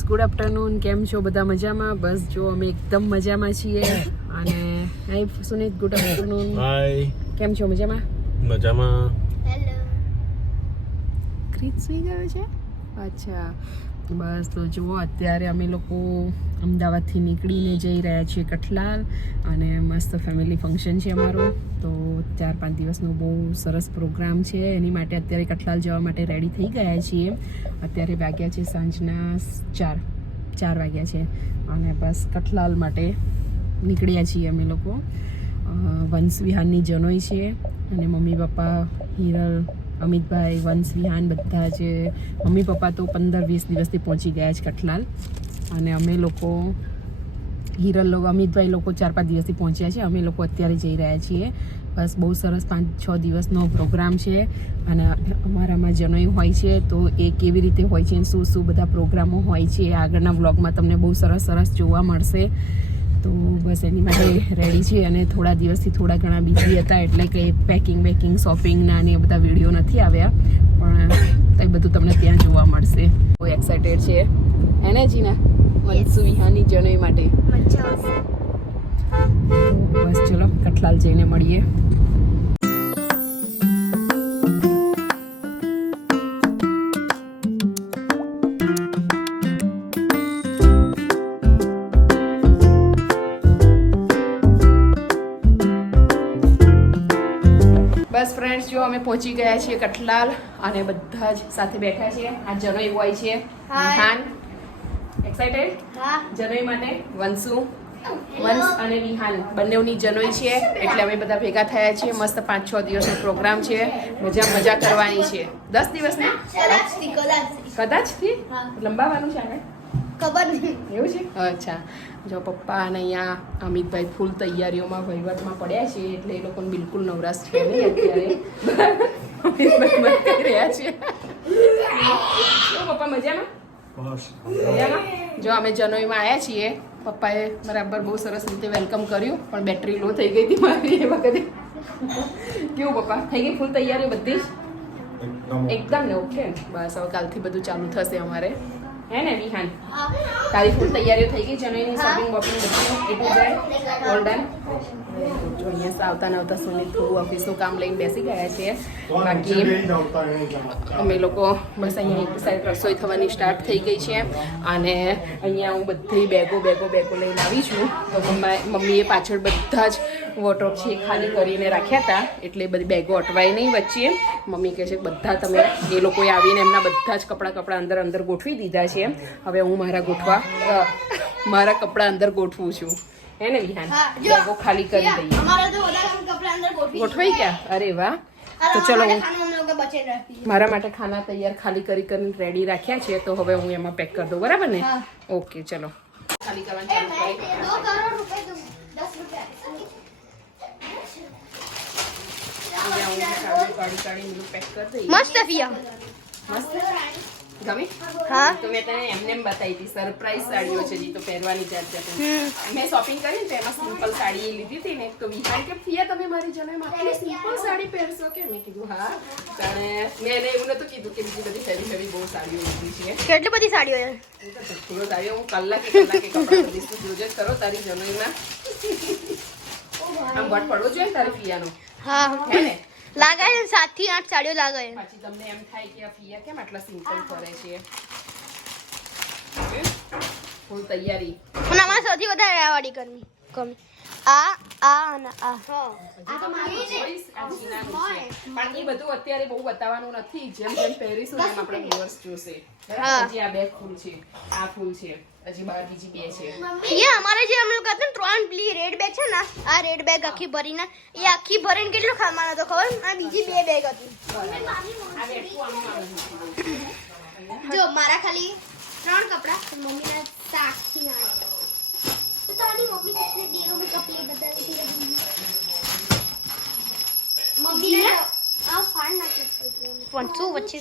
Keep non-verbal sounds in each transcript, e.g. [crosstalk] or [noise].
Friends good afternoon કેમ છો? બધા મજામાં? બસ જો અમે એકદમ મજામાં છીએ. અને હાય સુનીત ગુડ આફ્ટરનૂન હાય કેમ છો? મજામાં? મજામાં. ક્રિત સુઈ ગયો છે? અચ્છા. બસ, તો જુઓ, અત્યારે અમે લોકો અમદાવાદથી નીકળીને જઈ રહ્યા છીએ કઠલાલ અને મસ્ત ફેમિલી ફંક્શન છે અમારું. તો ચાર પાંચ દિવસનો બહુ સરસ પ્રોગ્રામ છે. એની માટે અત્યારે કઠલાલ જવા માટે રેડી થઈ ગયા છીએ. અત્યારે વાગ્યા છે સાંજના ચાર ચાર વાગ્યા છે. અને બસ કઠલાલ માટે નીકળ્યા છીએ અમે લોકો. વંશ વિહારની જનોઈ છે અને મમ્મી પપ્પા હિરલ અમિતભાઈ વંશ વિહાન બધા જ મમ્મી પપ્પા તો પંદર વીસ દિવસથી પહોંચી ગયા છે કઠલાલ. અને અમે લોકો હિરલ લોકો અમિતભાઈ લોકો ચાર પાંચ દિવસથી પહોંચ્યા છે. અમે લોકો અત્યારે જઈ રહ્યા છીએ. બસ બહુ સરસ પાંચ છ દિવસનો પ્રોગ્રામ છે. અને અમારામાં જનોઈ હોય છે તો એ કેવી રીતે હોય છે શું શું બધા પ્રોગ્રામો હોય છે આગળના વ્લોગમાં તમને બહુ સરસ સરસ જોવા મળશે. તો બસ એની માટે રેડી છે અને થોડા દિવસથી થોડા ઘણા બિઝી હતા એટલે કંઈ પેકિંગ બેકિંગ શોપિંગના ને એ બધા વીડિયો નથી આવ્યા. પણ એ બધું તમને ત્યાં જોવા મળશે. બહુ એક્સાઇટેડ છે એને જીના? મલસુ વિહાની જનોઈ માટે. બસ ચલો કઠલાલ જઈને મળીએ. બસ ફ્રેન્ડ્સ જો અમે પહોંચી ગયા છીએ કઠલાલ અને બધા જ સાથે બેઠા છે આ જનોઈ હોય છે. વિહાન એક્સાઇટેડ જનોઈ માટે વંશુ. વંશ અને વિહાન બંનેની જનોઈ છે. એટલે અમે બધા ભેગા થયા છીએ. મસ્ત પાંચ છ દિવસનો પ્રોગ્રામ છે. મજા મજા કરવાની છે. દસ દિવસને? કદાચથી? હા. લંબાવાનું છે આગળ? ખબર નહીં. એવું છે? અચ્છા. જો પપ્પા અને અહીંયા અમિતભાઈ ફૂલ તૈયારીઓમાં વહીવટમાં પડ્યા છે એટલે એ લોકોને બિલકુલ નવરાશ છે નહીં અત્યારે. અમિતભાઈ મત કરી રહ્યા છે. પપ્પા મજામાં? મજામાં? જો અમે જનોઈમાં આવ્યા છીએ. પપ્પાએ બરાબર બહુ સરસ રીતે વેલકમ કર્યું પણ બેટરી લો થઈ ગઈ હતી મારી એ વખતે. કેવું પપ્પા? થઈ ગઈ ફૂલ તૈયારી બધી જ? એકદમ ને ઓકે. બસ હવે કાલથી બધું ચાલુ થશે અમારે. હે ને વિહાન? તારી ફૂલ તૈયારીઓ થઈ ગઈ જનોઈની શોપિંગ બોપિંગ બધું એટલું જાય. ઓલ ડન જો અહીંયા આવતા નવતા આવતા સુનિત થોડું ઓફિસનું કામ લઈને બેસી ગયા છે. બાકી અમે લોકો બસ અહીંયા એક સાઈડ રસોઈ થવાની સ્ટાર્ટ થઈ ગઈ છે. અને અહીંયા હું બધી બેગો બેગો બેગો લઈને આવી છું. તો મમ્મા મમ્મીએ પાછળ બધા જ વોટરોપ છે ખાલી કરીને રાખ્યા હતા. એટલે બધી બેગો અટવાય નહીં વચ્ચે. મમ્મી કહે છે બધા તમે એ લોકોએ આવીને એમના બધા જ કપડાં કપડાં અંદર અંદર ગોઠવી દીધા છે. હવે હું મારા ગોઠવા મારા કપડાં અંદર ગોઠવું છું. હે ને વિહાન? હા, બેગો ખાલી કરી દઈએ. અમારા તો બધા કપડા અંદર ગોઠવી ગોઠવાઈ ગયા? અરે વાહ. તો ચલો હું મારા માટે ખાના તૈયાર ખાલી કરી કરીને રેડી રાખ્યા છે તો હવે હું એમાં પેક કરી દઉં. બરાબર ને? ઓકે ચલો. ખાલી કરવાનું મસ્ત ફિયા મસ્ત? ગમી? હા. તો મેં તને એમને એમ બતાવી હતી સરપ્રાઈઝ સાડીઓ છે જે તો પહેરવાની જાત જાત મેં શોપિંગ કરી ને એમાં સિમ્પલ સાડી લીધી હતી ને તો વિચાર કે ફિયા તમે મારી જણાવી સિમ્પલ સાડી પહેરશો કે? મેં કીધું હા. અને મેં એને એવું નતું કીધું કે બીજી બધી હેવી હેવી બહુ સાડીઓ લીધી છે. કેટલી બધી સાડીઓ છે? હું સાડીઓ હું કલાકે કલાકે કપડાં બદલીશ. તું જોજે કરો તારી જનોઈમાં આમ વટ પડવો જોઈએ તારી ફિયાનો? હા. હે ને? લાગે છે સાતથી આઠ સાડીઓ લાગે છે પછી તમને એમ થાય કે આ ફિયા કેમ આટલા સિમ્પલ કરે છે? ફૂલ તૈયારી. પણ આમાં સૌથી વધારે આ વાળી કરવી કમી આ આ અને આ. આ જીનાનું છે. પણ એ બધું અત્યારે બહુ બતાવવાનું નથી. જેમ જેમ પહેરીશું એમ આપણે viewers જોશે. હા. હજી આ બે ફૂલ છે. આ ફૂલ છે. હજી બાર બીજી બે છે. એ અમારે જે અમે લોકો હતા ને ત્રણ પેલી રેડ બેગ છે ને આ રેડ બેગ આખી ભરીને એ આખી ભરીને કેટલો ખાવાનો હતો ખબર? આ બીજી બે બેગ હતી. જો મારા ખાલી ત્રણ કપડા મમ્મીના સાતથી આઠ. તો તારી મમ્મી કેટલે દેરો મે કપડે બદલતી મમ્મી આ ફાડ નાખે. પણ શું વચ્ચે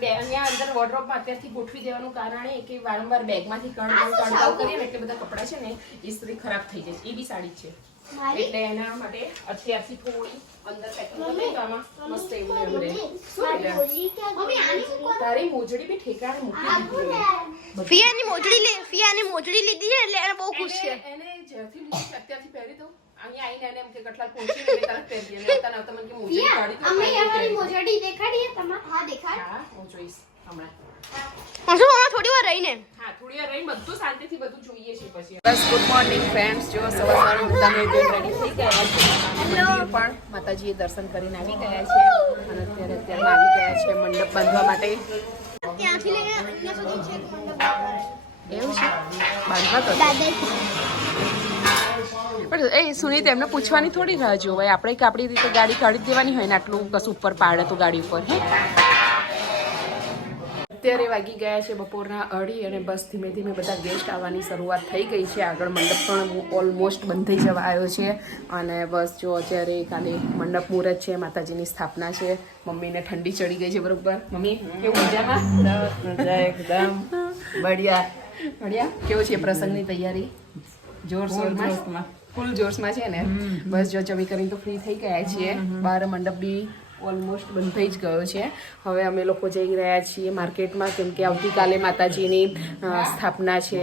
બે અહીંયા અંદર વોર્ડરોબમાં અત્યારથી ગોઠવી દેવાનું કારણ એ કે વારંવાર બેગમાંથી કણ કણ કરીએ એટલે બધા કપડાં છે ને ઇસ્ત્રી ખરાબ થઈ જાય એ બી સાડી છે. એટલે એના માટે અત્યારથી થોડી અંદર પેકિંગ કરી દઈ મસ્ત એવું રહે. તારી મોજડી બી ઠેકાણે મૂકી આપો દીધી ફિયાની મોજડી લે ફિયાની મોજડી લીધી એટલે એને બહુ ખુશ છે. એને જ્યારથી અત્યારથી પહેરી દઉં. અહીંયા આવીને એને એમ કે કટલા પહોંચીને મેં તરત પહેરી અને આવતા આવતા મને કે મોજડી કાઢી દો, અમે અમારી મોજડી દેખાડીએ તમા હા દેખાડ. હા હું જોઈશ હમણાં. હજુ હમણાં થોડી વાર રહીને? હા થોડી વાર રહીને બધું શાંતિથી બધું જોઈએ છે પછી. બસ ગુડ મોર્નિંગ ફ્રેન્ડ્સ જો સવાર સવારમાં બધાને રેડી થઈ ગયા છે. પણ માતાજીએ દર્શન કરીને આવી ગયા છે. અને અત્યારે અત્યારે આવી ગયા છે મંડપ બાંધવા માટે. ત્યાંથી લઈને અહીંયા સુધી છે મંડપ એવું છે? બાંધવા તો. પણ એ સુનીત એમને પૂછવાની થોડી રાહ જોવાય. આપણે કે આપણી રીતે ગાડી કાઢી દેવાની હોય ને આટલું કશું ઉપર પાડે તો ગાડી ઉપર હે? અત્યારે વાગી ગયા છે બપોરના અઢી અને બસ ધીમે ધીમે બધા ગેસ્ટ આવવાની શરૂઆત થઈ ગઈ છે. આગળ મંડપ પણ ઓલમોસ્ટ બંધ થઈ જવા આવ્યો છે. અને બસ જો અત્યારે કાલે મંડપ મુહૂર્ત છે માતાજીની સ્થાપના છે. મમ્મીને ઠંડી ચડી ગઈ છે બરોબર. મમ્મી કેવું મજામાં? મજા એકદમ. [laughs] બઢિયા. બઢિયા કેવો છે પ્રસંગની તૈયારી? જોરશોરમાં ફૂલ જોશમાં. છે ને? બસ જો જમી કરીને તો ફ્રી થઈ ગયા છીએ. બાર મંડપ બી ઓલમોસ્ટ બંધ થઈ જ ગયો છે. હવે અમે લોકો જઈ રહ્યા છીએ માર્કેટમાં, કેમ કે આવતીકાલે માતાજીની સ્થાપના છે.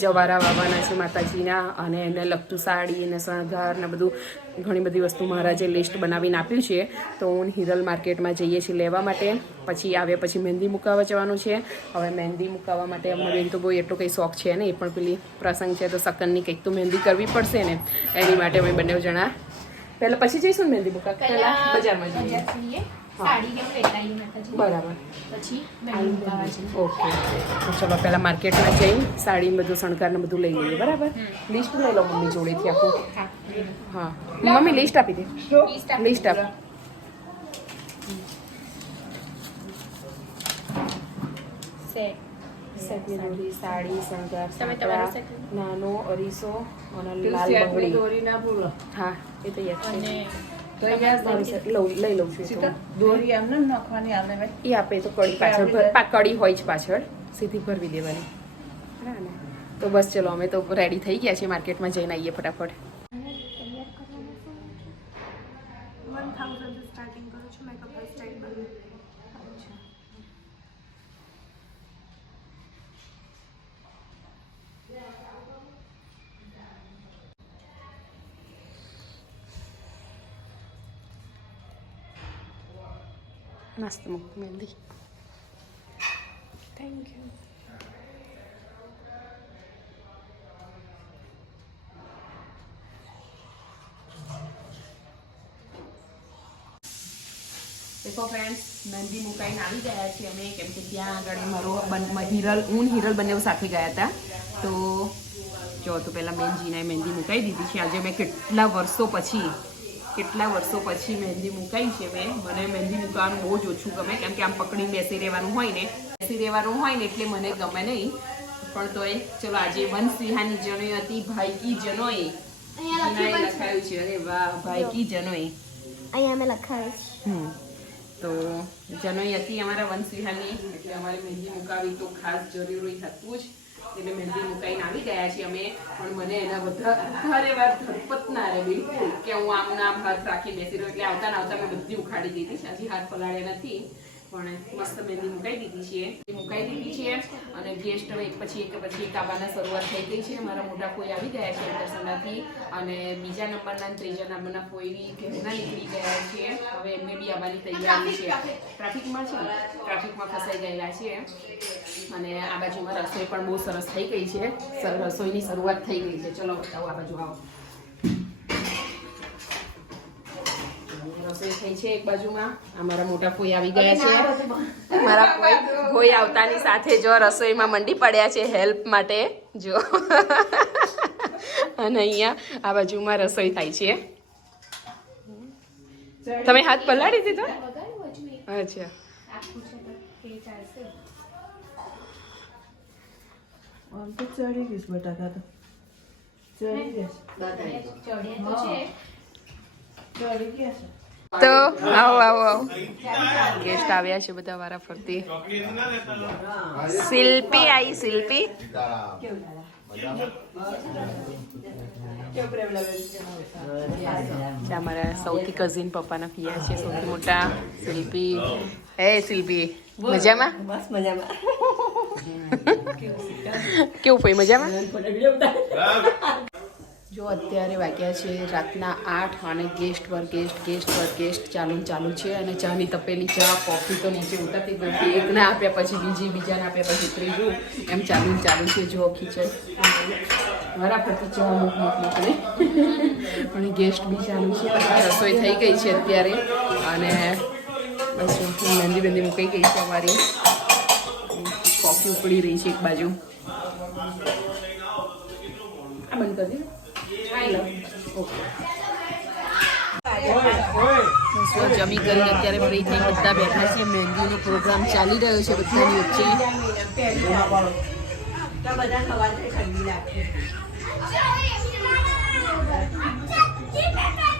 જવારા વાવાના છે માતાજીના અને એને લગતું સાડી અને શણગાર ને બધું, ઘણી બધી વસ્તુ મહારાજે લિસ્ટ બનાવીને આપ્યું છે. તો હું હિરલ માર્કેટમાં જઈએ છીએ લેવા માટે. પછી આવ્યા પછી મહેંદી મુકાવવા જવાનું છે. હવે મહેંદી મુકાવવા માટે અમને બેન તો બહુ એટલો કંઈ શોખ છે ને એ પણ પેલી પ્રસંગ છે તો સકનની કંઈક તો મહેંદી કરવી પડશે ને. એની માટે અમે બંને જણા પહેલા પછી જઈશું ને મહેંદી મુકા પહેલા બજારમાં જઈએ. બરાબર. પછી. ઓકે. ચલો પહેલા માર્કેટમાં જઈ સાડી બધું શણગારને બધું લઈ લઈએ બરાબર? લિસ્ટ લઈ લો મમ્મી જોડેથી આખું. હા. મમ્મી લિસ્ટ આપી દે. લિસ્ટ આપ સાડી શણગાર તમે તમારું નાનો અરીસો અને લાલ બંગડી. ભૂલો હા. એ છે. તો એ યાદ મારું લઈ લઉં છું એ તો. સીતા દોરી આમને નાખવાની આને એ આપે તો કડી પાછળ કડી હોય જ પાછળ. સીધી ભરવી દેવાની. તો બસ ચલો અમે તો રેડી થઈ ગયા છીએ માર્કેટમાં જઈને આવીએ ફટાફટ. મસ્ત મૂક મહેંદી થેન્ક યુ દેખો ફ્રેન્ડ્સ મહેંદી મુકાઈને આવી ગયા છીએ અમે કેમ કે ત્યાં આગળ મારો બન- હિરલ ઊન હિરલ બંને સાથે ગયા હતા તો જો તો પહેલાં મેનજીને મહેંદી મુકાઈ દીધી છે આજે મેં કેટલા વર્ષો પછી કેટલા વર્ષો પછી મહેંદી મુકાઈ છે મેં મને મહેંદી મૂકવાનું બહુ જ ઓછું ગમે કેમ કે આમ પકડી બેસી રહેવાનું હોય ને બેસી રહેવાનું હોય ને એટલે મને ગમે નહીં. પણ તોય ચલો આજે વંશવિહાની જનોઈ હતી ભાઈ કી જનોઈ લખ્યું છે. અરે વાહ ભાઈ કી જનોઈ. અહીંયા અમે લખાયું છે. તો જનોઈ હતી અમારા વંશવિહારની એટલે અમારે મહેંદી મુકાવી તો ખાસ જરૂરી હતું જ. એટલે મહેંદી મુકાઈને આવી ગયા છીએ અમે, પણ મને એના વધારે વાર ધરપત ના રહે, બિલકુલ. કે હું આમ ના આમ હાથ રાખી બેસી રહ્યો, એટલે આવતા ને આવતા મેં બધી ઉખાડી દીધી. હજી હાથ પલાળ્યા નથી. પણ મસ્ત મહેંદી મુકાઈ દીધી છે. મુકાઈ દીધી છે અને ગેસ્ટ એક પછી એક પછી એક આવવાના શરૂઆત થઈ ગઈ છે. મારા મોટા કોઈ આવી ગયા છે અંદરસંડાથી અને બીજા નંબરના ત્રીજા નંબરના કોઈની ઘરના નીકળી ગયા છે. હવે એમને બી આવવાની તૈયારી છે. ટ્રાફિકમાં છે ટ્રાફિકમાં ફસાઈ ગયેલા છે. અને આ બાજુમાં રસોઈ પણ બહુ સરસ થઈ ગઈ છે. રસોઈની શરૂઆત થઈ ગઈ છે. ચલો બતાવો આ બાજુ આવો. થઈ છે એક બાજુમાં. અમારા મોટા ફોઈ આવી ગયા છે. મારા ફોઈ ફોઈ આવતાની સાથે જો રસોઈમાં મંડી પડ્યા છે હેલ્પ માટે. જો. અને અહીંયા આ બાજુમાં રસોઈ થાય છે. તમે હાથ પલાળી દીધો? અચ્છા. આમ તો ચડી ગઈશ બટાકા તો. ચડી ગઈશ ચડી ગયા છે. તો આવો આવો આવો. ગેસ્ટ આવ્યા છે બધા વારા ફરતી. શિલ્પી આઈ શિલ્પી. અમારા સૌથી કઝિન પપ્પાના પિયા છે સૌથી મોટા શિલ્પી. હે શિલ્પી મજામાં? બસ મજામાં. કેવું ભાઈ મજામાં? જો અત્યારે વાગ્યા છે રાતના આઠ અને ગેસ્ટ પર ગેસ્ટ ગેસ્ટ પર ગેસ્ટ ચાલુ ચાલુ છે અને ચાની તપેલી ચા, કોફી તો નીચે ઉતરતી નથી. એકને આપ્યા પછી બીજી, બીજાને આપ્યા પછી ત્રીજું. એમ ચાલુ ચાલુ છે જો કિચન વારાફરતી ચા મૂક મૂક મૂકને પણ ગેસ્ટ બી ચાલુ છે. રસોઈ થઈ ગઈ છે અત્યારે. અને બસ મહેંદી બેંદી મૂકાઈ ગઈ છે અમારી કોફી ઉકળી રહી છે એક બાજુ. આ બંધ કરી જમી કરીને અત્યારે ફ્રી થઈને બધા બેઠા છે મહેંદીનો પ્રોગ્રામ ચાલી રહ્યો છે બધાની વચ્ચે. બધા